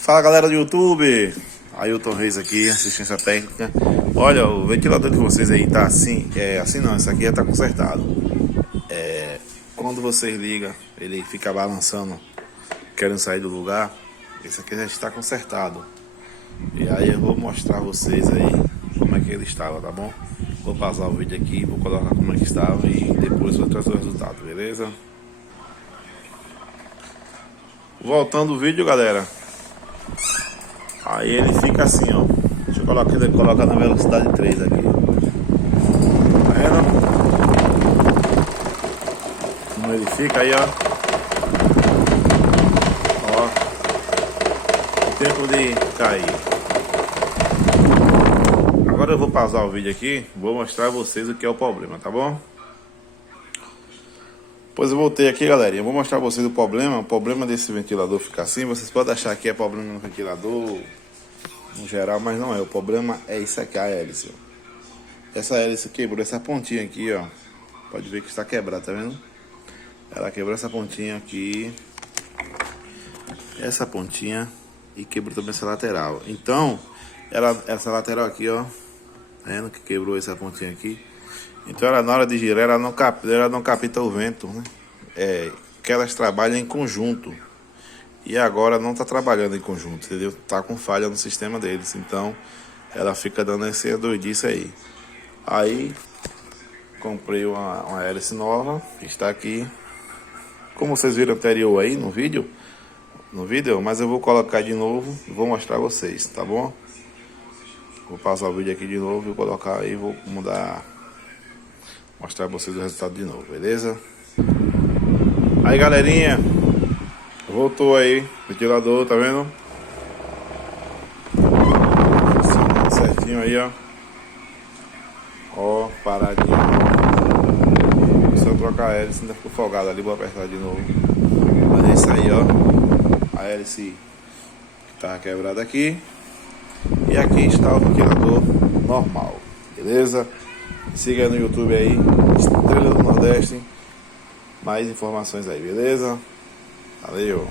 Fala galera do YouTube, Ailton Reis aqui, assistência técnica. Olha, o ventilador de vocês aí tá assim, assim não, isso aqui já tá consertado. Quando vocês ligam, ele fica balançando, querendo sair do lugar. Esse aqui já está consertado. E aí eu vou mostrar a vocês aí como é que ele estava, tá bom? Vou pausar o vídeo aqui, vou colocar como é que estava e depois vou trazer o resultado, beleza? Voltando o vídeo, galera. Aí ele fica assim, ó. Deixa eu colocar na velocidade 3 aqui. Tá vendo? Como ele fica aí, ó. Ó. O tempo de cair. Agora eu vou pausar o vídeo aqui. Vou mostrar a vocês o que é o problema, tá bom? Pois eu voltei aqui, galera. Eu vou mostrar a vocês o problema desse ventilador ficar assim. Vocês podem achar que é problema no ventilador no geral, mas não é. O problema é isso aqui, a hélice. Essa hélice quebrou essa pontinha aqui, ó. Pode ver que está quebrada, tá vendo? Ela quebrou essa pontinha aqui, essa pontinha, e quebrou também essa lateral. Então, essa lateral aqui, ó, tá vendo que quebrou essa pontinha aqui? Então ela, na hora de girar, ela não capta o vento, né? Que elas trabalham em conjunto. E agora não está trabalhando em conjunto, entendeu? Tá com falha no sistema deles. Então ela fica dando essa doidice aí. Aí comprei uma hélice nova, está aqui. Como vocês viram anterior aí no vídeo, mas eu vou colocar de novo e vou mostrar a vocês, tá bom? Vou passar o vídeo aqui de novo e colocar aí, vou mostrar a vocês o resultado de novo, beleza? Aí galerinha, voltou aí, ventilador, tá vendo? Certinho aí, ó. Ó, paradinho. Se eu trocar a hélice, ainda ficou folgado ali, vou apertar de novo. Mas é isso aí, ó. A hélice que tava quebrada aqui. E aqui está o ventilador normal, beleza? Siga aí no YouTube aí, Estrela do Nordeste. Mais informações aí, beleza? Valeu!